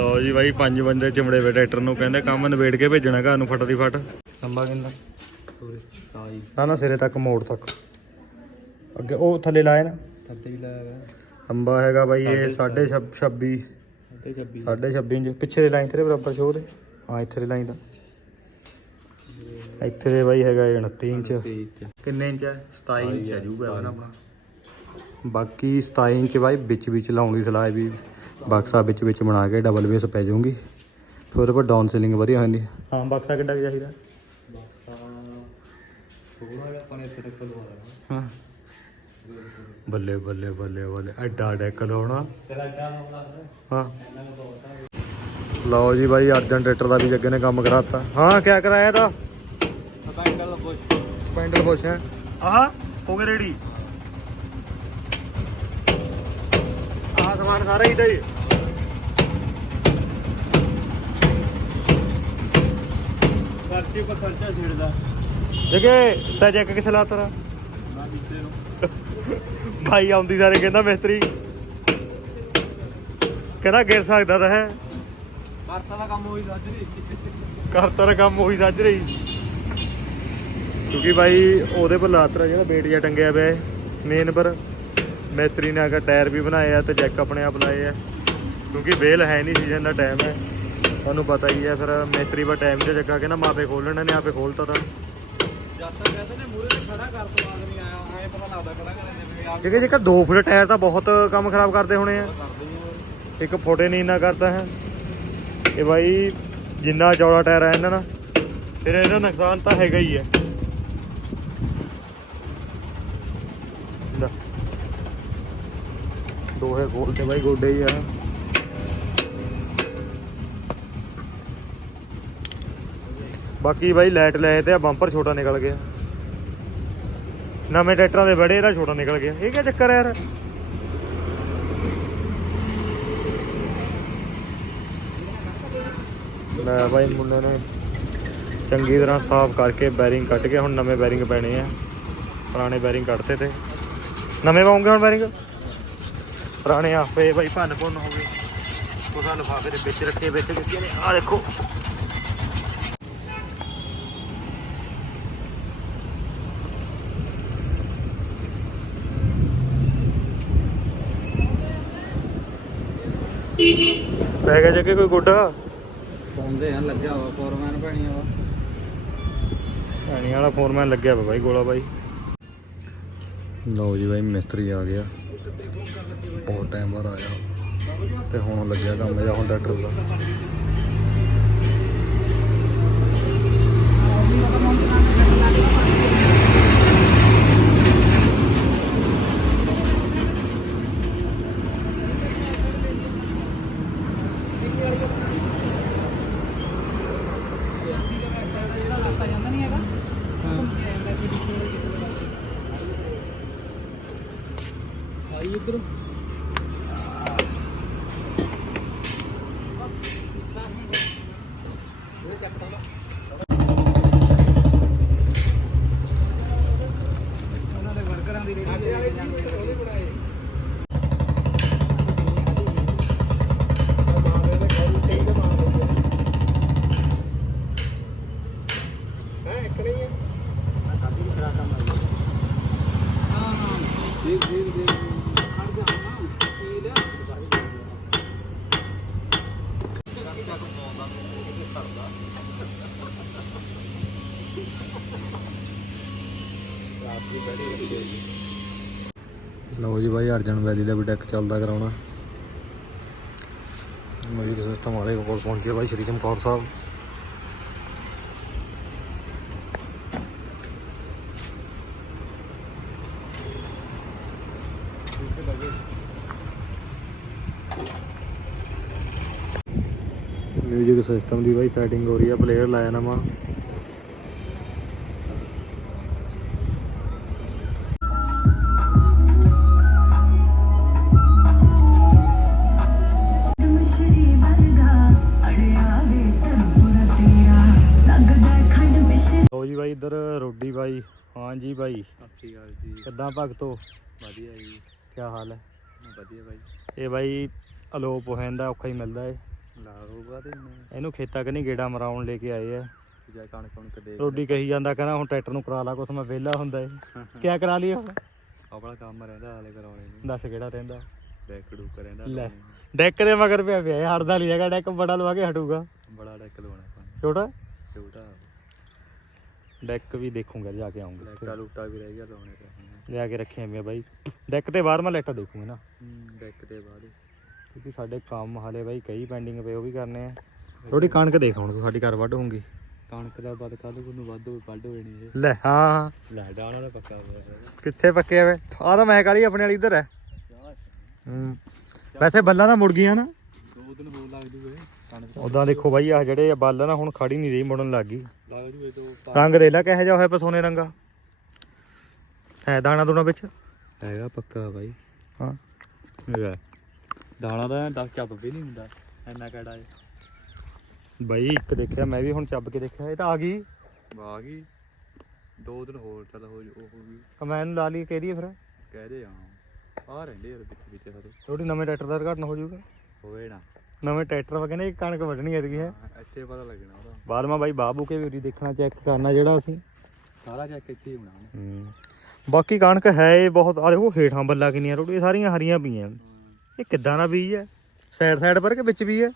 ਲਓ ਜੀ ਬਾਈ ਪੰਜ ਬੰਦੇ ਚਿਮੜੇ ਵੇ ਟਰੈਕਟਰ ਨੂੰ ਕਹਿੰਦੇ ਕੰਮ ਨਵੇੜ ਕੇ ਭੇਜਣਾ ਘਰ ਨੂੰ ਫਟ ਦੀ ਫਟ। ਲੰਬਾ ਕਿੰਨਾ? ਨਾ ਨਾ ਸਿਰੇ ਤੱਕ ਮੋੜ ਤੱਕ। ਅੱਗੇ ਉਹ ਥੱਲੇ ਲਾਇਆ ਨਾ। ਥੱਲੇ ਵੀ ਲਾਇਆ ਲੰਬਾ ਹੈਗਾ ਬਾਈ ਇਹ 26 ਤੇ 26 26 ਇੰਚ। ਪਿੱਛੇ ਦੇ ਲਾਈਨ ਤੇਰੇ ਬਰਾਬਰ ਸ਼ੋ ਦੇ? ਹਾਂ ਇੱਥੇ ਦੇ ਲਾਈਨ ਦਾ। ਇੱਥੇ ਦੇ ਬਾਈ ਹੈਗਾ 29 ਇੰਚ। ਕਿੰਨੇ ਇੰਚ ਹੈ 27 ਇੰਚ ਹੈ ਜੂਗਾ ਆਪਣਾ। ਬਾਕੀ 27 ਇੰਚ ਬਾਈ ਵਿੱਚ ਵਿੱਚ ਲਾਉਣ ਦੀ ਸਲਾਹ ਵੀ। ਬਕਸਾ ਵਿੱਚ ਵਿੱਚ ਬਣਾ ਕੇ ਡਬਲ ਬੇਸ ਪੈ ਜਾਊਗੀ। ਫਿਰ ਉਹਦੇ ਪਰ ਡਾਊਨ ਸੀਲਿੰਗ ਵਧੀਆ ਹੋ ਜਾਂਦੀ ਹੈ। ਬਕਸਾ ਕਿੱਡਾ ਕੁ ਚਾਹੀਦਾ? ਹਾਂ। ਬੱਲੇ ਬੱਲੇ ਬੱਲੇ ਬੱਲੇ। ਐਡਾ ਡੈਕ ਲਾਉਣਾ। ਹਾਂ। ਲਓ ਜੀ ਬਾਈ ਅਰਜਨ ਟਰੈਕਟਰ ਦਾ ਵੀ ਜੱਗੇ ਨੇ ਕੰਮ ਕਰਾਤਾ। ਹਾਂ ਕਿਆ ਕਰਾਇਆ ਤਾਂ? ਐਂਗਲ ਪੁੱਛ ਪੈਂਡਲ ਖੁਸ਼ ਹੈ? ਆਹ ਹੋ ਗਏ ਰੈਡੀ ਆਹ ਸਮਾਨ ਸਾਰਾ ਹੀ ਤਾਂ ਜਗੇ ਤਾਂ ਜੱਕ ਕਿੱਥੇ ਲਾ ਤਰਾ ਭਾਈ ਆਉਂਦੀ ਸਾਰੇ ਕਹਿੰਦਾ ਮਿਸਤਰੀ। ਕਹਿੰਦਾ ਗਿਰ ਸਕਦਾ ਤਾਂ ਹੈ। ਕਰਤਾ ਦਾ ਕੰਮ ਹੋਈ ਕਰਤਾ ਦਾ ਕੰਮ ਉਹੀ ਸੱਜ ਰਹੀ। ਕਿਉਂਕਿ ਬਾਈ ਉਹਦੇ ਪਰ ਲਾਤਰਾ ਜਿਹੜਾ ਵੇਟ ਜਿਹਾ ਟੰਗਿਆ ਪਿਆ ਮੇਨ ਪਰ। ਮਿਸਤਰੀ ਨੇ ਆ ਕੇ ਟਾਇਰ ਵੀ ਬਣਾਏ ਆ ਤੇ ਜੈਕ ਆਪਣੇ ਆਪ ਲਾਏ ਆ। ਕਿਉਂਕਿ ਵੇਲ ਹੈ ਨਹੀਂ ਸੀਜ਼ਨ ਦਾ ਟਾਈਮ ਹੈ। ਤੁਹਾਨੂੰ ਪਤਾ ਹੀ ਹੈ ਫਿਰ ਮਿਸਤਰੀ ਪਰ ਟਾਈਮ ਤੇ ਜੱਗਾ ਕੇ ਨਾ ਮਾਪੇ ਖੋਲਣਾ ਨੇ ਆਪੇ ਖੋਲਤਾ ਤਾਂ। ਜਦ ਤੱਕ ਕਹਿੰਦੇ ਨੇ ਮੂਰੇ ਤੇ ਖੜਾ ਕਰ ਤੋਂ ਬਾਅਦ ਨਹੀਂ ਆਇਆ ਐ ਪਤਾ ਲੱਗਦਾ ਖੜਾ ਕਰੇ ਨੇ ਆਪ ਜਿਹੜੇ ਜੇਕਰ 2 ਫੁੱਟ ਟਾਇਰ ਤਾਂ ਬਹੁਤ ਕੰਮ ਖਰਾਬ ਕਰਦੇ ਹੋਣੇ ਆ। ਇੱਕ ਫੁੱਟ ਨਹੀਂ ਇੰਨਾ ਕਰਦਾ ਹੈ। ਇਹ ਬਾਈ ਜਿੰਨਾ ਚੌੜਾ ਟਾਇਰ ਆ ਇਹਨਾਂ ਨਾ ਫਿਰ ਇਹਦਾ ਨੁਕਸਾਨ ਤਾਂ ਹੈਗਾ ਹੀ ਹੈ। ਦੋਹੇ ਖੋਲ ਤੇ ਬਾਈ ਗੋਡੇ ਹੀ ਬਾਕੀ ਬਾਈ ਲਾਈਟ ਲਏ ਤੇ ਆ ਬੰਪਰ ਛੋਟਾ ਨਿਕਲ ਗਿਆ। ਨਵੇਂ ਟਰੈਕਟਰਾਂ ਦੇ ਬੜੇ ਇਹਦਾ ਛੋਟਾ ਨਿਕਲ ਗਿਆ। ਇਹ ਕੀ ਚੱਕਰ ਯਾਰ? ਲੈ ਬਾਈ ਮੁੰਡੇ ਨੇ ਚੰਗੀ ਤਰ੍ਹਾਂ ਸਾਫ਼ ਕਰਕੇ ਬੈਰਿੰਗ ਕੱਢ ਕੇ ਹੁਣ ਨਵੇਂ ਬੈਰਿੰਗ ਪੈਣੇ ਆ। ਪੁਰਾਣੇ ਬੈਰਿੰਗ ਕੱਢਤੇ ਤੇ। ਨਵੇਂ ਪਾਉਂਗੇ ਹੁਣ ਬੈਰਿੰਗ ਪੁਰਾਣੇ ਆਪੇ ਬਾਈ ਭੰਨ ਭੁੰਨ ਹੋ ਗਏ। ਉਹਦਾ ਲਿਫਾਫੇ ਦੇ ਵਿੱਚ ਰੱਖੇ, ਵਿੱਚ ਕਿੱਥੇ ਨੇ। ਆ ਦੇਖੋ। ਪੈ ਗਿਆ ਜੱਗੇ ਕੋਈ ਗੋਡਾ? ਪਾਉਂਦੇ ਆ ਲੱਗਿਆ ਵਾ ਫੋਰਮੈਨ ਭੈਣੀਆਂ ਵਾ ਪਾਣੀ ਵਾਲਾ ਫੋਰਮੈਨ ਲੱਗਿਆ ਵਾ ਬਾਈ ਗੋਲਾ ਬਾਈ। ਲਓ ਜੀ ਬਾਈ ਮਿਸਤਰੀ ਆ ਗਿਆ। ਬਹੁਤ ਟਾਈਮ ਬਾਅਦ ਆਇਆ। ਤੇ ਹੁਣ ਲੱਗਿਆ ਕੰਮ ਇਹਦਾ ਹੁਣ ਡਾਕਟਰ ਦਾ ਆਈ ਇਧਰ ਉਹਨਾਂ ਦੇ ਵਰਕਰਾਂ ਦੀ ਰੇੜੀ ਉਹਦੇ ਬਣਾਏ ਦੇਖ ਦੇਖ ਦੇਖ ਖੜ ਜਾ ਨਾ ਇਹ ਜਾ ਲਓ ਜੀ ਬਾਈ, ਅਰਜਨ ਵੈਲੀ ਦਾ ਵੀ ਡੈਕ ਚੱਲਦਾ ਕਰਾਉਣਾ। ਮਿਊਜ਼ਿਕ ਸਿਸਟਮ ਵਾਲੇ ਕੋਲ ਪਹੁੰਚੇ ਬਾਈ, ਸ਼੍ਰੀ ਚਮਕੌਰ ਸਾਹਿਬ। ਮਿਊਜ਼ਿਕ ਸਿਸਟਮ ਦੀ ਬਾਈ ਸੈਟਿੰਗ ਹੋ ਰਹੀ ਆ ਪਲੇਅਰ ਲਾਇਆ ਨਵਾਂ ਜੀ ਜੀ। ਕਿੱਦਾਂ ਭਗਤੋ? ਵਧੀਆ ਜੀ। ਕੀ ਹਾਲ ਹੈ? ਵਧੀਆ ਬਾਈ ਇਹ ਬਾਈ ਅਲੋਪ ਹੋ ਜਾਂਦਾ ਔਖਾ ਹੀ ਮਿਲਦਾ ਏ। ਲਾ ਹੋਊਗਾ ਤੇ ਇਹਨੂੰ ਖੇਤਾਂ ਕਨੀ ਗੇੜਾ ਮਰਾਉਣ ਲੈ ਕੇ ਆਏ ਆ। ਜਾ ਕਣਕ ਕਣਕ ਦੇ ਰੋਡੀ ਕਹੀ ਜਾਂਦਾ ਕਹਿੰਦਾ ਹੁਣ ਟਰੈਕਟਰ ਨੂੰ ਕਰਾ ਲਾ ਕੁਛ ਮੈਂ ਵਿਹਲਾ ਹੁੰਦਾ ਏ। ਕਿਆ ਕਰਾ ਲਈ ਹੁਣ? ਆਪਣਾ ਕੰਮ ਰਹਿੰਦਾ ਹਾਲੇ ਕਰਾਉਣੇ ਨੂੰ। ਦੱਸ ਕਿਹੜਾ ਰਹਿੰਦਾ? ਡੈਕ ਡੂਕ ਰਹਿੰਦਾ ਲੈ ਡੈਕ ਦੇ ਮਗਰ ਪਿਆ ਪਿਆ ਹਟਦਾ ਨਹੀਂ ਹੈਗਾ ਡੈਕ ਬੜਾ ਲਵਾ ਕੇ ਹਟੂਗਾ। ਬੜਾ ਡੈਕ ਲਵਾਉਣਾ ਆਪਾਂ ਛੋਟਾ? ਛੋਟਾ। ਡੈਕ ਵੀ ਦੇਖੂੰਗਾ ਜਾ ਕੇ ਆਉਂਗਾ ਡੈਕਾ ਲੂਟਾ ਵੀ ਰਹਿ ਗਿਆ ਲਾਉਣੇ ਤੇ ਲਿਆ ਕੇ ਰੱਖੇ ਆ ਬਾਈ। ਡੈਕ ਤੇ ਬਾਹਰ ਮੈਂ ਲੈਟਾ ਦੇਖੂੰਗਾ ਨਾ। ਡੈਕ ਦੇ ਬਾਅਦ। ਕਿਉਂਕਿ ਸਾਡੇ ਕੰਮ ਹਾਲੇ ਬਾਈ ਕਈ ਪੈਂਡਿੰਗ ਪਏ ਉਹ ਵੀ ਕਰਨੇ ਆ। ਥੋੜੀ ਕਣਕ ਦੇਖ ਹੁਣ ਤੂੰ ਸਾਡੀ ਘਰ ਵੱਢ ਹੋਊਗੀ। ਕਣਕ ਦਾ ਬਾਅਦ ਕੱਲ ਨੂੰ ਵੱਧ ਹੋਵੇ ਵੱਢ ਹੋਏ ਨਹੀਂ ਇਹ। ਲੈ ਹਾਂ ਲੈ ਡਾਣਾ ਦਾ ਪੱਕਾ ਹੋਇਆ ਹੈ ਕਿੱਥੇ ਪੱਕੇ ਵੇ? ਆਹ ਤਾਂ ਮੈਂ ਕਾਲੀ ਆਪਣੇ ਵਾਲੀ ਇੱਧਰ ਹੈ। ਹੂੰ। ਵੈਸੇ ਬੱਲਾਂ ਤਾਂ ਮੁੜ ਗਈਆਂ ਨਾ। ਦੋ ਦਿਨ ਹੋਰ ਲੱਗ ਜੂਗੇ। ਉਦਾਂ ਦੇਖੋ ਬਾਈ ਆ ਜਿਹੜੇ ਬੱਲ ਨਾ ਹੁਣ ਖੜੀ ਨਹੀਂ ਰਹੀ ਮੁੜਨ ਲੱਗ ਗਈ। ਰੰਗ ਦੇ ਲੈ ਕਿਹੋ ਜਿਹਾ ਹੋਇਆ ਪਿਆ ਸੋਨੇ ਰੰਗਾ? ਹੈ ਦਾਣਾ ਦੂਣਾ ਵਿੱਚ? ਹੈਗਾ ਪੱਕਾ ਬਾਈ। ਹਾਂ। ਹੈਗਾ ਦਾਣਾ ਦਾ ਦਸ ਚੱਪ ਵੀ ਨਹੀਂ ਹੁੰਦਾ ਇੰਨਾ ਕਿਹੜਾ ਹੈ ਬਾਈ ਇੱਕ ਦੇਖਿਆ ਮੈਂ ਵੀ ਹੁਣ ਚੱਬ ਕੇ ਦੇਖਿਆ ਇਹ ਤਾਂ ਆ ਗਈ। ਆ ਗਈ। ਦੋ ਦਿਨ ਹੋਰ ਚੱਲ ਹੋ ਜੂ- ਉਹ ਗਈ। ਕਮੈਨ ਲਾ ਲਈ ਕਿਹਦੀ ਫਿਰ। ਕਹਦੇ ਆ ਆ ਰਹਿੰਦੇ ਯਾਰ ਵਿੱਚ ਵਿੱਚ ਸਾਰੇ। ਥੋੜੀ ਨਵੇਂ ਟਰੈਕਟਰ ਦਾ ਉਦਘਾਟਨ ਹੋ ਜਾਊਗਾ। ਹੋਏ ਨਾ। ਨਵੇਂ ਟਰੈਕਟਰ ਵਾ ਕਹਿੰਦੇ ਕਣਕ ਵੱਢਣੀ ਐਤਕੀ ਹੈ। ਹਾਂ, ਇੱਥੇ ਪਤਾ ਲੱਗਣਾ ਉਹਦਾ। ਬਾਅਦ ਮਾ ਬਾਈ ਬਾਬੂ ਕੇ ਵੀ ਦੇਖਣਾ ਚੈੱਕ ਕਰਨਾ ਜਿਹੜਾ ਅਸੀਂ। ਸਾਰਾ ਚੈੱਕ ਇੱਥੇ ਹੀ ਹੋਣਾ ਉਹਨੇ। ਹੂੰ। ਬਾਕੀ ਕਣਕ ਹੈ ਇਹ ਬਹੁਤ ਆ ਦੇਖੋ ਹੇਠਾਂ ਬੱਲਾ ਕਿੰਨੀਆਂ ਰੋਟੀ ਸਾਰੀਆਂ ਹਰੀਆਂ ਪਈਆਂ। ਇਹ ਕਿੱਦਾਂ ਦਾ ਬੀਜ ਹੈ? ਸਾਈਡ ਸਾਈਡ ਪਰ ਕਿ ਵਿੱਚ ਵੀ ਹੈ?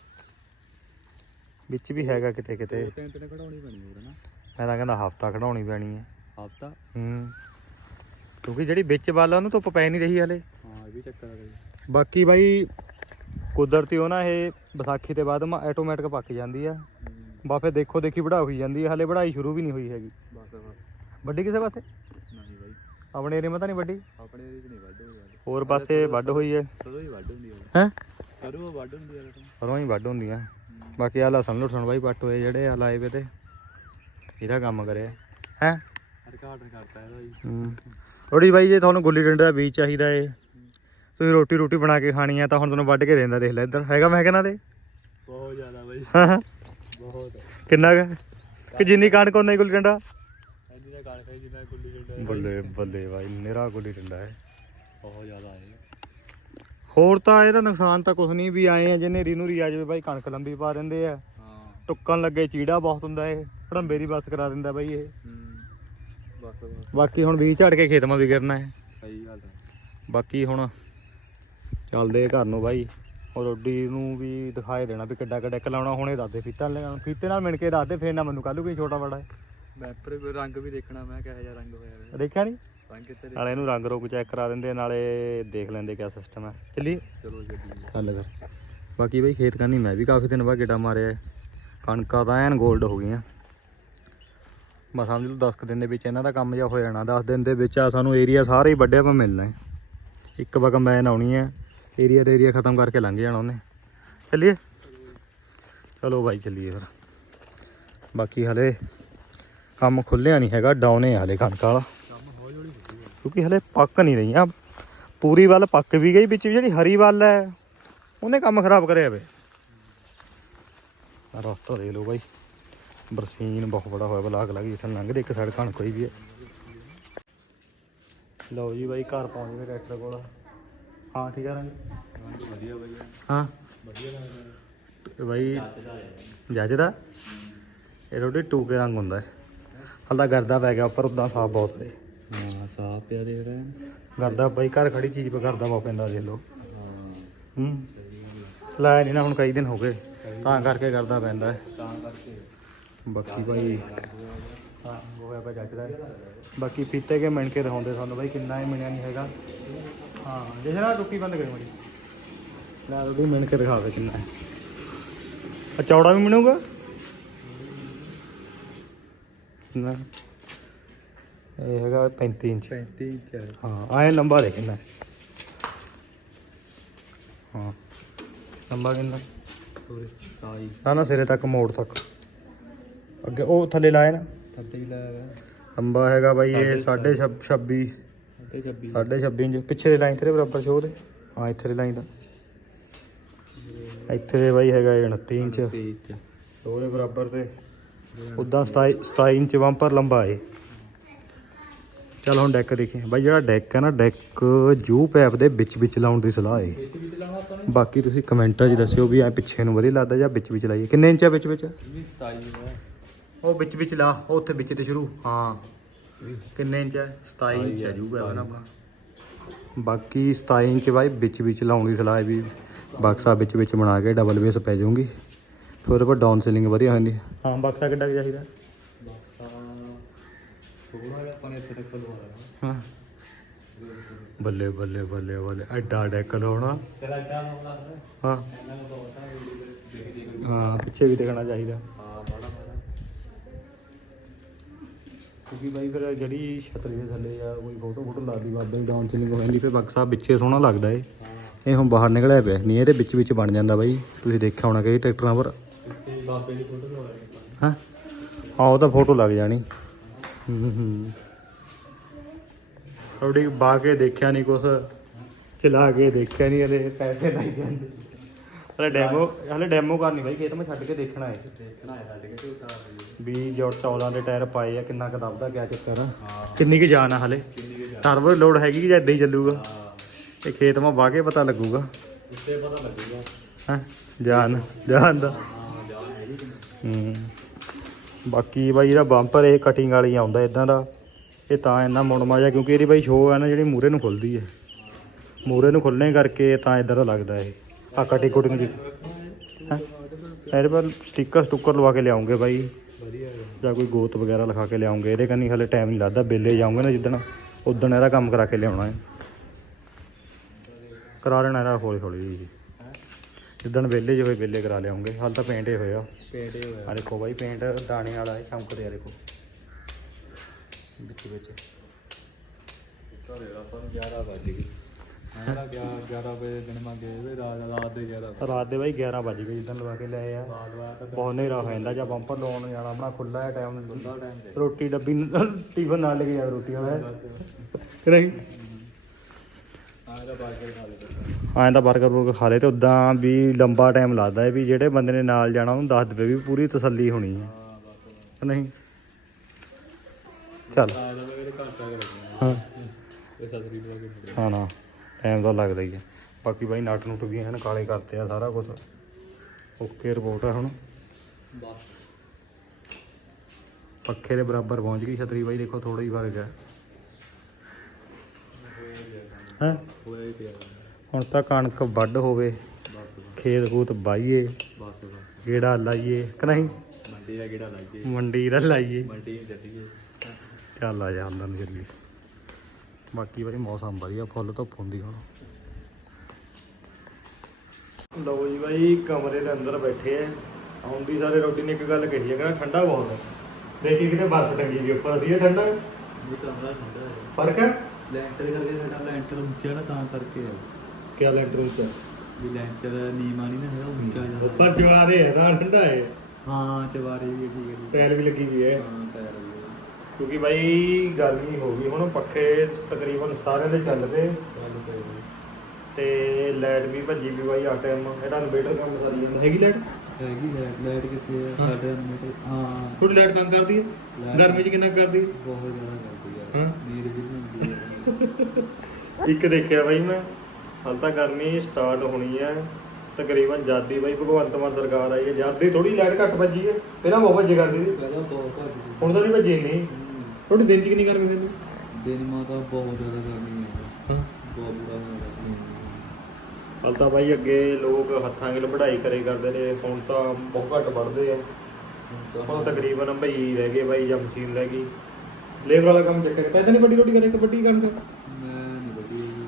ਵਿੱਚ ਵੀ ਹੈਗਾ ਕਿਤੇ ਕਿਤੇ। ਦੋ ਤਿੰਨ ਤਿੰਨ ਕਢਾਉਣੀ ਪੈਣੀ ਹੋਰ ਨਾ। ਮੈਂ ਤਾਂ ਕਹਿੰਦਾ ਹਫਤਾ ਕਢਾਉਣੀ ਪੈਣੀ ਹੈ। ਹਫਤਾ? ਹੂੰ। ਕਿਉਂਕਿ ਜਿਹੜੀ ਵਿੱਚ ਬੱਲ ਆ ਉਹਨੂੰ ਧੁੱਪ ਪੈ ਨਹੀਂ ਰਹੀ ਹਲੇ। ਹਾਂ ਇਹ ਵੀ ਚੱਕਰ ਆ ਬਈ। ਬਾਕੀ ਬਾਈ ਕੁਦਰਤੀ ਉਹ ਨਾ ਇਹ ਵਿਸਾਖੀ ਤੇ ਬਾਅਦ ਆਟੋਮੈਟਿਕ ਪੱਕ ਜਾਂਦੀ ਆ। ਬਾ ਫਿਰ ਦੇਖੋ ਦੇਖੀ ਵੜਾ ਹੋਈ ਜਾਂਦੀ ਹੈ ਹਲੇ ਵੜਾਈ ਸ਼ੁਰੂ ਵੀ ਨਹੀਂ ਹੋਈ ਹੈਗੀ। ਬਸ ਬਸ। ਵੱਡੀ ਕਿਸੇ ਪਾਸੇ? ਨਹੀਂ ਬਾਈ। ਆਪਣੇ ਏਰੀਏ ਮੇ ਤਾਂ ਨਹੀਂ ਵੱਡੀ? ਆਪਣੇ ਇਹਦੇ ਚ ਨਹੀਂ ਵੱਢ ਹੋਈ ਯਾਰ। ਹੋਰ ਪਾਸੇ ਵੱਢ ਹੋਈ ਹੈ। ਕਦੋਂ ਹੀ ਵੱਢ ਹੁੰਦੀ ਯਾਰ ਹੈ? ਕਦੋਂ ਵੱਢ ਹੁੰਦੀ ਯਾਰ। ਸਰੋਂ ਹੀ ਵੱਢ ਹੁੰਦੀਆਂ ਬਾਕੀ ਆ ਲਸਣ ਲੁਸਣ ਬਾਈ ਪੱਟ ਹੋਏ ਜਿਹੜੇ ਆ ਲਾਏ ਵੇ ਤੇ। ਇਹਦਾ ਕੰਮ ਕਰਿਆ। ਹੈ? ਰਿਕਾਰਡ ਕਰਤਾ ਇਹਦਾ ਜੀ। ਥੋੜੀ ਬਾਈ ਜੇ ਤੁਹਾਨੂੰ ਗੁੱਲੀ ਡੰਡੇ ਦਾ ਬੀਜ ਚਾਹੀਦਾ ਏ ਤੁਸੀਂ ਰੋਟੀ ਰੋਟੀ ਬਣਾ ਕੇ ਖਾਣੀ ਆ ਤਾਂ ਹੁਣ ਤੁਹਾਨੂੰ ਵੱਢ ਕੇ ਦਿੰਦਾ ਦੇਖ ਲੈ ਇੱਧਰ। ਹੈਗਾ ਮੈਂ ਕਹਿੰਦਾ ਦੇ? ਬਹੁਤ ਜ਼ਿਆਦਾ ਬਾਈ। ਹਾਂ। ਬਹੁਤ। ਕਿੰਨਾ ਕੁ? ਕਿ ਜਿੰਨੀ ਕਣਕ ਉਹਨਾਂ ਹੀ ਗੁੱਲੀ ਡੰਡਾ? ਇੰਨੀ ਦਾ ਕਾਲ ਖਾਈ ਜਿੰਨਾ ਗੁੱਲੀ ਡੰਡਾ ਬੱਲੇ ਬੱਲੇ ਬਾਈ ਨਿਰਾ ਗੁੱਲੀ ਡੰਡਾ ਹੈ। ਬਹੁਤ ਜ਼ਿਆਦਾ ਹੈ। ਹੋਰ ਤਾਂ ਇਹਦਾ ਨੁਕਸਾਨ ਤਾਂ ਕੁਝ ਨਹੀਂ ਵੀ ਆਏ ਆ ਜੇ ਨੇਰੀ ਨੂਰੀ ਆ ਜਾਵੇ ਬਾਈ ਕਣਕ ਲੰਬੀ ਪਾ ਦਿੰਦੇ ਆ। ਹਾਂ। ਟੁੱਕਣ ਲੱਗੇ ਚੀੜਾ ਬਹੁਤ ਹੁੰਦਾ ਇਹ ਹੜੰਬੇ ਦੀ ਬਸ ਕਰਾ ਦਿੰਦਾ ਬਾਈ ਇਹ। ਹੂੰ। ਬਸ ਬਸ। ਬਾਕੀ ਹੁਣ ਬੀਜ ਝੜ ਕੇ ਖੇਤ ਮਾ ਵੀ ਹੈ। ਸਹੀ ਗੱਲ ਹੈ। ਬਾਕੀ ਹੁਣ ਚੱਲਦੇ ਘਰ ਨੂੰ ਬਾਈ। ਉਹ ਰੋਡੀ ਨੂੰ ਵੀ ਦਿਖਾਏ ਦੇਣਾ ਵੀ ਕਿੱਡਾ ਕਿੱਡਾ ਲਾਉਣਾ ਹੁਣੇ ਦੱਸਦੇ ਫੀਤਾ ਲੈਣਾ ਫੀਤੇ ਨਾਲ ਮਿਣ ਕੇ ਦੱਸਦੇ ਫੇਰ ਨਾ ਮੈਨੂੰ ਕੱਲੂ ਕੋਈ ਛੋਟਾ ਬੜਾ ਮੈਂ ਪਰ ਰੰਗ ਵੀ ਦੇਖਣਾ ਮੈਂ ਕਿਹੋ ਜਿਹਾ ਰੰਗ ਹੋਇਆ। ਦੇਖਿਆ ਨਹੀਂ ਰੰਗ ਦੇ ਨਾਲੇ ਇਹਨੂੰ ਰੰਗ ਰੋਗ ਚੈੱਕ ਕਰਾ ਦਿੰਦੇ ਨਾਲੇ ਦੇਖ ਲੈਂਦੇ ਕਿਆ ਸਿਸਟਮ ਹੈ ਚੱਲੀ। ਚਲੋ ਜੱਦੀ ਚੱਲ ਕਰ ਬਾਕੀ ਬਾਈ ਖੇਤ ਕਰਨੀ ਮੈਂ ਵੀ ਕਾਫੀ ਦਿਨ ਬਾਅਦ ਗੇੜਾ ਮਾਰਿਆ। ਕਣਕਾਂ ਤਾਂ ਐਨ 골ਡ ਹੋ ਗਈਆਂ। ਬਸ ਸਮਝ ਲਓ 10 ਕੁ ਦਿਨ ਦੇ ਵਿੱਚ ਇਹਨਾਂ ਦਾ ਕੰਮ ਜਿਹਾ ਹੋ ਜਾਣਾ 10 ਦਿਨ ਦੇ ਵਿੱਚ ਆ ਸਾਨੂੰ ਏਰੀਆ ਸਾਰੇ ਹੀ ਵੱਡਿਆ ਪਾ ਮਿਲਣਾ ਇੱਕ ਵਾਰ ਕੰਬਾਈਨ ਆਉਣੀ ਹੈ। ਏਰੀਆ ਤੇ ਏਰੀਆ ਖਤਮ ਕਰਕੇ ਲੰਘ ਜਾਣਾ ਉਹਨੇ। ਚੱਲੀਏ? ਚਲੋ ਬਾਈ, ਚੱਲੀਏ ਫਿਰ। ਬਾਕੀ ਹਲੇ ਕੰਮ ਖੁੱਲਿਆ ਨਹੀਂ ਹੈਗਾ ਡਾਊਨੇ ਆ ਹਲੇ ਕਣਕਾਂ ਵਾਲਾ। ਕਿਉਂਕਿ ਹਲੇ ਪੱਕ ਨਹੀਂ ਰਹੀਆਂ। ਪੂਰੀ ਵੱਲ ਪੱਕ ਵੀ ਗਈ, ਵਿੱਚ ਜਿਹੜੀ ਹਰੀ ਵੱਲ ਹੈ, ਉਹਨੇ ਕੰਮ ਖਰਾਬ ਕਰਿਆ ਵੇ। ਰਸਤਾ ਦੇ ਲਓ ਬਾਈ। ਬਰਸੀਨ ਬਹੁਤ ਬੜਾ ਹੋਇਆ, ਬਲਾਕ ਲੱਗ ਜਿੱਥੇ ਲੰਘਦੇ, ਇੱਕ ਸਾਈਡ ਕਣਕ ਹੋਈ ਵੀ ਹੈ। ਲਓ ਜੀ ਬਾਈ, ਘਰ ਪਹੁੰਚ ਗਏ ਟਰੈਕਟਰ ਕੋਲ। ਹਾਂ ਠੀਕ ਆ ਰੰਗ ਰੰਗ ਵਧੀਆ ਬਾਈ ਹਾਂ। ਵਧੀਆ ਲੱਗਦਾ। ਤੇ ਬਾਈ ਇਹ ਰੋਡੇ ਟੂਕੇ ਰੰਗ ਹੁੰਦਾ ਹੈ। ਹਲਦਾ ਗਰਦਾ ਪੈ ਗਿਆ ਉੱਪਰ ਉਦਾਂ ਸਾਫ਼ ਬਹੁਤ ਹੈ ਹਾਂ ਸਾਫ਼ ਪਿਆ ਦੇਖ ਰਹੇ। ਗਰਦਾ ਬਾਈ ਘਰ ਖੜੀ ਚੀਜ਼ ਪੇ ਗਰਦਾ ਬਹੁਤ ਪੈਂਦਾ ਦੇਖ ਲਓ। ਹਾਂ। ਹੂੰ। ਲਾਇਆ ਨਹੀਂ ਨਾ ਹੁਣ ਕਈ ਦਿਨ ਹੋ ਗਏ। ਤਾਂ ਕਰਕੇ ਕਰਦਾ ਪੈਂਦਾ ਹੈ। ਤਾਂ ਕਰਕੇ। ਬਾਕੀ ਭਾਈ ਹਾਂ ਹੋਇਆ ਪਿਆ ਜੱਜਦਾ। ਬਾਕੀ ਪੀਤੇ ਕੇ ਮਿਣ ਕੇ ਦਿਖਾਉਂਦੇ ਸਾਨੂੰ। ਬਾਈ ਕਿੰਨਾ ਇਹ ਮਿਣਿਆ ਨਹੀਂ ਹੈਗਾ। ਹਾਂ ਜੇ ਨਾ ਟੁੱਟੀ ਬੰਦ ਕਰੀ ਮੜੀ। ਲੈ ਉਹ ਮਿਣ ਕੇ ਦਿਖਾ ਦੇ ਕਿੰਨਾ ਹੈ। ਆ ਚੌੜਾ ਵੀ ਮਿਣੂਗਾ? ਨਾ ਇਹ ਹੈਗਾ 35 ਇੰਚ। 35 ਇੰਚ ਹੈ। ਆਏ ਲੰਬਾ ਦੇ ਕਿੰਨਾ ਹੈ। ਲੰਬਾ ਕਿੰਨਾ? ਪੂਰੇ ਸਾਈ ਨਾ ਨਾ ਸਿਰੇ ਤੱਕ ਮੋੜ ਤੱਕ। ਅੱਗੇ ਉਹ ਥੱਲੇ ਲਾਇਆ ਨਾ। ਥੱਲੇ ਲਾਇਆ ਲੰਬਾ ਹੈਗਾ ਬਾਈ ਇਹ 26 26 ਤੇ 26 26 ਇੰਚ। ਪਿੱਛੇ ਦੇ ਲਾਈਨ ਤੇਰੇ ਬਰਾਬਰ ਸ਼ੋ ਦੇ ਹਾਂ ਇੱਥੇ ਦੇ ਲਾਈਨ ਦਾ। ਇੱਥੇ ਦੇ ਬਾਈ ਹੈਗਾ ਇਹ 29 ਇੰਚ। ਉਹਦੇ ਬਰਾਬਰ ਤੇ। ਉਦਾਂ 27 27 ਇੰਚ ਬੰਪਰ ਲੰਬਾ ਏ ਚੱਲ ਹੁਣ ਡੈਕ ਦੇਖੀ ਬਾਈ ਜਿਹੜਾ ਡੈਕ ਹੈ ਨਾ ਡੈਕ ਜੂ ਪੈਪ ਦੇ ਵਿੱਚ ਵਿੱਚ ਲਾਉਣ ਦੀ ਸਲਾਹ ਏ ਬਾਕੀ ਤੁਸੀਂ ਕਮੈਂਟਾਂ 'ਚ ਦੱਸਿਓ ਵੀ ਐ ਪਿੱਛੇ ਨੂੰ ਵਧੀਆ ਲੱਗਦਾ ਜਾਂ ਵਿੱਚ ਵਿੱਚ ਲਾਈਏ। ਕਿੰਨੇ ਇੰਚ ਆ ਵਿੱਚ ਵਿੱਚ? ਵੀ 27 ਹੈ ਉਹ ਵਿੱਚ ਵਿੱਚ ਲਾ ਉਹ ਉੱਥੇ ਵਿੱਚ ਤੇ ਸ਼ੁਰੂ। ਹਾਂ। ਕਿੰਨੇ ਇੰਚ ਹੈ 27 ਇੰਚ ਹੈ ਜੂਗਾ ਨਾ ਆਪਣਾ ਬਾਕੀ 27 ਇੰਚ ਬਾਈ ਵਿੱਚ ਵਿੱਚ ਸਲਾਹ ਹੈ ਵੀ ਬਕਸਾ ਵਿੱਚ ਵਿੱਚ ਬਣਾ ਕੇ ਡਬਲ ਬੇਸ ਪੈ ਜਾਊਗੀ। ਫਿਰ ਉਹਦੇ ਪਰ ਡਾਊਨ ਸੀਲਿੰਗ ਵਧੀਆ ਹੋ ਜਾਂਦੀ ਹਾਂ ਬਕਸਾ ਕਿੱਡਾ ਕੁ ਚਾਹੀਦਾ? ਹਾਂ। ਬੱਲੇ ਬੱਲੇ ਬੱਲੇ ਬੱਲੇ ਐਡਾ ਡੈਕ ਲਾਉਣਾ। ਹੈ। ਹਾਂ ਇਹਨਾਂ ਨੂੰ ਪਤਾ ਵੀ ਦੇਖ ਦੇਖ ਹਾਂ ਪਿੱਛੇ ਵੀ ਦੇਖਣਾ ਚਾਹੀਦਾ। ਹਾਂ ਬੜਾ ਬੜਾ ਕਿਉਂਕਿ ਬਾਈ ਫਿਰ ਜਿਹੜੀ ਛਤਰੀ ਦੇ ਥੱਲੇ ਆ ਕੋਈ ਫੋਟੋ ਫੋਟੋ ਲੱਗਦੀ ਬਾਬੇ ਦੀ ਡਾਊਨ ਸੀਲਿੰਗ ਹੋ ਜਾਂਦੀ ਫਿਰ ਬਕਸਾ ਵਿੱਚੇ ਸੋਹਣਾ ਲੱਗਦਾ ਏ। ਇਹ ਹੁਣ ਬਾਹਰ ਨਿਕਲਿਆ ਪਿਆ ਨਹੀਂ ਇਹਦੇ ਵਿੱਚ ਵਿੱਚ ਬਣ ਜਾਂਦਾ ਬਾਈ। ਤੁਸੀਂ ਦੇਖਿਆ ਹੋਣਾ ਕਈ ਟਰੈਕਟਰਾਂ ਪਰ ਬਾਬੇ ਦੀ ਫੋਟੋ ਲਈ ਹਾਂ। ਆ ਉਹ ਤਾਂ ਫੋਟੋ ਲੱਗ ਜਾਣੀ। ਹੂੰ। ਹੂੰ ਥੋੜੀ ਬਾ ਕੇ ਦੇਖਿਆ ਨਹੀਂ ਕੁਛ ਚਲਾ ਕੇ ਦੇਖਿਆ ਨਹੀਂ ਇਹਦੇ ਪੈਸੇ ਲਾਈ ਜਾਂਦੇ। ਹਲੇ ਡੈਮੋ ਹਲੇ ਡੈਮੋ ਕਰਨੀ ਬਾਈ ਖੇਤ ਮੈਂ ਛੱਡ ਕੇ ਦੇਖਣਾ ਹੈ। ਦੇਖਣਾ ਹੈ ਸਾਡੇ ਕਿਤੇ ਉਤਾਰ ਲਈ ਵੀ ਜੋ 14 ਦੇ ਟਾਇਰ ਪਾਏ ਆ ਕਿੰਨਾ ਕੁ ਦਬਦਾ ਕਿਆ ਚੱਕਰ ਆ? ਕਿੰਨੀ ਕੁ ਜਾਨ ਆ ਹਲੇ? ਕੇ ਟਰਬੋ ਲੋਡ ਹੈਗੀ ਕਿ ਜਾਂ ਇਦਾਂ ਹੀ ਚੱਲੂਗਾ? ਇਹ ਖੇਤ ਮਾ ਕੇ ਪਤਾ ਲੱਗੂਗਾ। ਉੱਤੇ ਪਤਾ ਲੱਗੂਗਾ। ਹਾਂ? ਜਾਨ ਜਾਨ ਦਾ। ਹਾਂ ਕਿ ਬਾਕੀ ਬਾਈ ਇਹਦਾ ਬੰਪਰ ਇਹ ਕਟਿੰਗ ਵਾਲੀ ਆਉਂਦਾ ਇਦਾਂ ਦਾ। ਇਹ ਤਾਂ ਇੰਨਾ ਮੁੜਮਾ ਜਾ ਕਿਉਂਕਿ ਇਹਦੀ ਬਾਈ ਸ਼ੋਅ ਹੈ ਨਾ ਜਿਹੜੀ ਮੂਰੇ ਨੂੰ ਖੁੱਲਦੀ ਹੈ। ਮੂਰੇ ਨੂੰ ਖੁੱਲਣੇ ਕਰਕੇ ਤਾਂ ਇਦਾਂ ਦਾ ਲੱਗਦਾ ਇਹ। ਆ ਕਟਿੰਗ ਕੁਟਿੰਗ ਜੀ ਹੈਂ? ਇਹਦੇ ਪਰ ਸਟicker ਸਟੁੱਕਰ ਲਵਾ ਕੇ ਲਿਆਉਂਗੇ ਬਾਈ। ਵਧੀਆ ਹੈ ਜਾਂ ਕੋਈ ਗੋਤ ਵਗੈਰਾ ਲਿਖਾ ਕੇ ਲਿਆਉਂਗੇ। ਇਹਦੇ ਕੰਨੀ ਹਲੇ ਟਾਈਮ ਨਹੀਂ ਲੱਗਦਾ। ਬੇਲੇ ਜਾਉਂਗੇ ਨਾ ਜਿੱਦਣ ਉਦਣ ਇਹਦਾ ਕੰਮ ਕਰਾ ਕੇ ਲਿਆਉਣਾ ਹੈ। ਕਰਾ ਲੈਣਾ ਇਹਦਾ ਹੌਲੀ ਹੌਲੀ। ਜੀ ਜਿੱਦਣ ਵਿਹਲੇ ਜਿਹੇ ਹੋਏ ਵਿਹਲੇ ਕਰਾ ਲਿਆਉਂਗੇ। ਹਾਲ ਤਾਂ ਪੇਂਟ ਹੀ ਹੋਇਆ। ਪੇਟੇ ਹੋਇਆ। ਆ ਦੇਖੋ ਬਾਈ ਪੇਂਟ ਦਾਣੇ ਵਾਲਾ ਹੈ ਚਮਕਦੇ ਆ ਦੇਖੋ। ਵਿੱਚ ਵਿੱਚ। ਘਰੇ ਆਪਾਂ ਨੂੰ 11 ਵੱਜ ਗਏ ਮੈਂ ਤਾਂ 11 ਵਜੇ ਦਿਨ ਮੰਗੇ ਵੇ ਰਾਤ ਰਾਤ ਦੇ 11 ਵਜੇ। ਰਾਤ ਦੇ ਬਾਈ 11 ਵਜ ਗਏ ਜਿੱਦਣ ਲਵਾ ਕੇ ਲਏ ਆ। ਬਹੁਤ ਹਨੇਰਾ ਹੋ ਜਾਂਦਾ ਜਾਂ ਬੰਪਰ ਲਾਉਣ ਜਾਣਾ ਆਪਣਾ ਖੁੱਲਾ ਹੈ ਟਾਈਮ ਬੰਦਾ ਟਾਈਮ ਦੇ ਰੋਟੀ ਡੱਬੀ ਟਿਫਨ ਨਾਲ ਲੈ ਕੇ ਜਾ ਰੋਟੀ ਵਾਲਾ। ਕਿ ਨਹੀਂ। ਆਹ ਦਾ ਬਾਰਗਰ ਤਾਂ ਬੁਰਗਰ ਖਾ ਲੇ ਤੇ ਉਦਾਂ ਵੀ ਲੰਬਾ ਟਾਈਮ ਲੱਗਦਾ ਹੈ ਵੀ ਜਿਹੜੇ ਬੰਦੇ ਨੇ ਨਾਲ ਜਾਣਾ ਉਹਨੂੰ ਦੱਸ ਦੇਵੇ ਵੀ ਪੂਰੀ ਤਸੱਲੀ ਹੋਣੀ ਹੈ। ਹਾਂ ਨਹੀਂ। ਚੱਲ। ਮੇਰੇ ਹਾਂ। ਹਾਂ ਨਾ। ਟਾਈਮ ਤਾਂ ਲੱਗਦਾ ਹੀ ਹੈ ਬਾਕੀ ਬਾਈ ਨਟ ਨੁੱਟ ਵੀ ਹਨ ਕਾਲੇ ਕਰਤੇ ਆ ਸਾਰਾ ਕੁਝ ਓਕੇ ਰਿਪੋਰਟ ਹੈ ਹੁਣ। ਪੱਖੇ ਦੇ ਬਰਾਬਰ ਪਹੁੰਚ ਗਈ ਛਤਰੀ ਬਾਈ ਦੇਖੋ ਥੋੜਾ ਹੀ ਫ਼ਰਕ ਹੈ? ਹੁਣ ਤਾਂ ਕਣਕ ਵੱਢ ਹੋਵੇ ਖੇਤ ਖੂਤ ਬਾਈਏ ਗੇੜਾ ਲਾਈਏ ਕਿ ਨਹੀਂ? ਮੰਡੀ ਦਾ ਕਿਹੜਾ ਲਾਈਏ। ਮੰਡੀ ਦਾ ਲਾਈਏ। ਮੰਡੀ ਨੂੰ ਚੱਲੀਏ। ਚੱਲ ਆ ਜਾ ਅੰਦਰ ਨੂੰ ਚੱਲੀਏ। ਬਾਕੀ ਬਾਈ ਮੌਸਮ ਵਧੀਆ ਫੁੱਲ ਧੁੱਪ ਹੁੰਦੀ ਹੁਣ। ਲਓ ਜੀ ਬਾਈ ਕਮਰੇ ਦੇ ਅੰਦਰ ਬੈਠੇ ਆ। ਆਉਂਦੀ ਸਾਰੇ ਰੋਟੀ ਨੇ ਇੱਕ ਗੱਲ ਕਹੀ ਹੈ ਕਹਿੰਦਾ ਠੰਡਾ ਬਹੁਤ ਹੈ ਦੇਖੀ ਕਿਤੇ ਬਰਫ਼ ਟੰਗੀ ਵੀ ਉੱਪਰ ਅਸੀਂ ਇਹ ਠੰਡਾ? ਇਹ ਕਮਰਾ ਠੰਡਾ ਹੈ। ਫ਼ਰਕ ਹੈ ਲੈਂਟਰ ਕਰਕੇ ਸਾਡਾ ਲੈਂਟਰ ਉੱਚਾ ਨਾ ਤਾਂ ਕਰਕੇ ਹੈ ਕਿਆ ਲੈਂਟਰ ਉੱਤੇ ਵੀ ਲੈਂਟਰ ਨੀਮਾ ਨਹੀਂ ਨਾ ਹੈਗਾ ਉੱਚਾ ਜ਼ਿਆਦਾ। ਉੱਪਰ ਜਵਾਰੇ ਹੈ ਨਾ ਠੰਡਾ ਹੈ ਹਾਂ ਚਵਾਰੇ ਵੀ ਠੀਕ ਹੈ ਜੀ। ਟਾਇਲ ਵੀ ਲੱਗੀ ਹੋਈ ਹੈ। ਹਾਂ ਟਾਇਰ। ਕਿਉਂਕਿ ਬਾਈ ਗਰਮੀ ਹੋ ਗਈ। ਹੁਣ ਪੱਖੇ ਤਕਰੀਬਨ ਸਾਰਿਆਂ ਦੇ ਚੱਲ ਪਏ। ਤੇ ਲਾਈਟ ਵੀ ਭੱਜੀ ਵੀ ਬਾਈ ਆ ਟਾਈਮ ਇਹਦਾ ਇਨਵੇਟਰ ਕੰਮ ਕਰੀ ਜਾਂਦਾ ਹੈਗੀ ਲਾਈਟ ਹੈਗੀ ਲਾਈਟ ਕਿੱਥੇ ਹਾਂ। ਸਾਡੇ ਮੀਟਰ ਹਾਂ। ਥੋੜੀ ਲਾਈਟ ਕੰਮ ਕਰਦੀ ਹੈ ਗਰਮੀ 'ਚ ਕਿੰਨਾ ਕਰਦੀ? ਬਹੁਤ ਜ਼ਿਆਦਾ ਕਰਦੀ ਹੈ ਹਾਂ। ਨੀਂਦ ਵੀ ਨਹੀਂ ਆਉਂਦੀ ਹੈ ਇੱਕ ਦੇਖਿਆ ਬਾਈ ਮੈਂ। ਹਾਲ ਤਾਂ ਗਰਮੀ ਸਟਾਰਟ ਹੋਣੀ ਹੈ ਤਕਰੀਬਨ ਜਾਦੀ ਬਾਈ ਭਗਵੰਤ ਮਾਨ ਸਰਕਾਰ ਆਈ ਹੈ ਜਾਦੀ ਥੋੜੀ ਲਾਈਟ ਘੱਟ ਵੱਜੀ ਹੈ ਪਹਿਲਾਂ ਬਹੁਤ ਵੱਜੇ ਕਰਦੀ ਸੀ। ਪਹਿਲਾਂ ਬਹੁਤ ਘੱਟ ਹੁਣ ਤਾਂ ਨਹੀਂ ਵੱਜੀ ਨਹੀਂ ਥੋੜੀ ਦਿਨ 'ਚ ਕਿੰਨੀ ਗਰਮੀ ਹੁੰਦੀ ਦਿਨ ਮਾ ਤਾਂ ਬਹੁਤ ਜ਼ਿਆਦਾ ਗਰਮੀ ਹੈ। ਹਾਂ। ਬਹੁਤ ਬੁਰਾ ਹਾਲ ਹੈ। ਹਾਲ ਤਾਂ ਬਾਈ ਅੱਗੇ ਲੋਕ ਹੱਥਾਂ ਨਾਲ ਪੜ੍ਹਾਈ ਕਰੇ ਕਰਦੇ ਨੇ ਹੁਣ ਤਾਂ ਬਹੁਤ ਘੱਟ ਪੜ੍ਹਦੇ ਆ। ਹੁਣ ਤਕਰੀਬਨ ਭਈ ਰਹਿ ਗਏ ਬਾਈ ਜਾਂ ਮਸ਼ੀਨ ਰਹਿ ਗਈ। ਲੇਬਰ ਵਾਲਾ ਕੰਮ ਚੱਕਰ ਤਾਂ ਇਤਨੀ ਵੱਡੀ ਰੋਟੀ ਕਰੇ ਕਿ ਵੱਡੀ ਕਣਕ ਮੈਂ ਨਹੀਂ ਵੱਡੀ ਹੈਗੀ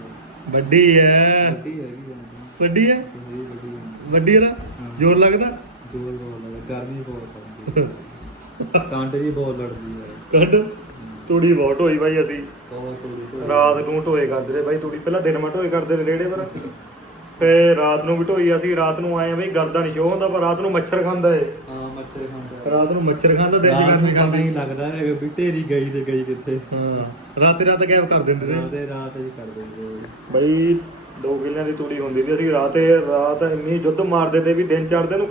ਵੱਡੀ ਹੈ। ਵੱਡੀ ਹੈਗੀ ਆ ਵੱਡੀ ਵੱਡੀ। ਵੱਡੀ ਜ਼ੋਰ ਲੱਗਦਾ? ਜੋਰ ਬਹੁਤ ਲੱਗਦਾ। ਗਰਮੀ ਬਹੁਤ ਪੈਂਦੀ ਹੈ। ਕਾਂਟ ਵੀ ਬਹੁਤ ਲੜਦੀ ਹੈ। ਕੱਢ ਤੂੜੀ ਬਹੁਤ ਹੋਈ ਬਾਈ ਅਸੀਂ। ਰਾਤ ਨੂੰ ਢੋਏ ਕਰਦੇ ਰਹੇ ਬਾਈ ਤੂੜੀ। ਪਹਿਲਾਂ ਦਿਨ ਮਾ ਢੋਏ ਕਰਦੇ ਨੇ ਰੇੜੇ ਪਰ। ਫੇ ਰਾਤ ਨੂੰ ਵੀ ਢੋਈ ਅਸੀਂ ਰਾਤ ਨੂੰ ਆਏ ਆ ਬਈ ਗਰਦਾ ਨਹੀਂ ਸ਼ੋ ਹੁੰਦਾ ਪਰ ਰਾਤ ਨੂੰ ਮੱਛਰ ਖਾਂਦਾ ਏ ਹਾਂ ਮੱਛਰ ਖਾਂਦਾ ਰਾਤ ਨੂੰ ਮੱਛਰ ਖਾਂਦਾ ਦਿਨ ਨੂੰ ਗਰਮੀ ਪਤਾ ਖਾਂਦੀ। ਨਹੀਂ ਲੱਗਦਾ ਹੈ ਵੀ ਢੇਰੀ ਗਈ ਤੇ ਗਈ ਕਿੱਥੇ। ਹਾਂ ਰਾਤੇ ਰਾਤ ਗੈਪ ਕਰ ਦਿੰਦੇ ਨੇ ਰਾਤੇ ਰਾਤ ਹੀ ਕਰ ਦਿੰਦੇ ਬਈ ਦੋ ਕਿੱਲਿਆਂ ਦੀ ਤੂੜੀ ਹੁੰਦੀ ਸੀ ਅਸੀਂ ਰਾਤੇ ਰਾਤ ਇੰਨੀ ਜੁੱਧ ਮਾਰਦੇ ਤੇ ਵੀ ਦਿਨ ਚੜ੍ਹਦੇ ਨੂੰ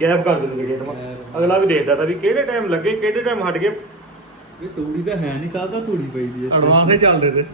ਗੈਪ ਕਰ ਦਿੰਦੇ ਮਾ। ਗੈਪ। ਅਗਲਾ ਵੀ ਦੇਖਦਾ ਤਾਂ ਵੀ ਕਿਹੜੇ ਟਾਈਮ ਲੱਗੇ ਕਿਹੜੇ ਟਾਈਮ ਹਟ ਗਏ। ਵੀ ਤੂੜੀ ਤਾਂ ਹੈ ਨਹੀਂ ਕੱਲ ਤਾਂ ਤੂੜੀ ਪਈ ਦੀ ਹੈ ਐਡਵਾਂਸ ਹੀ ਚੱਲਦੇ ਤੇ।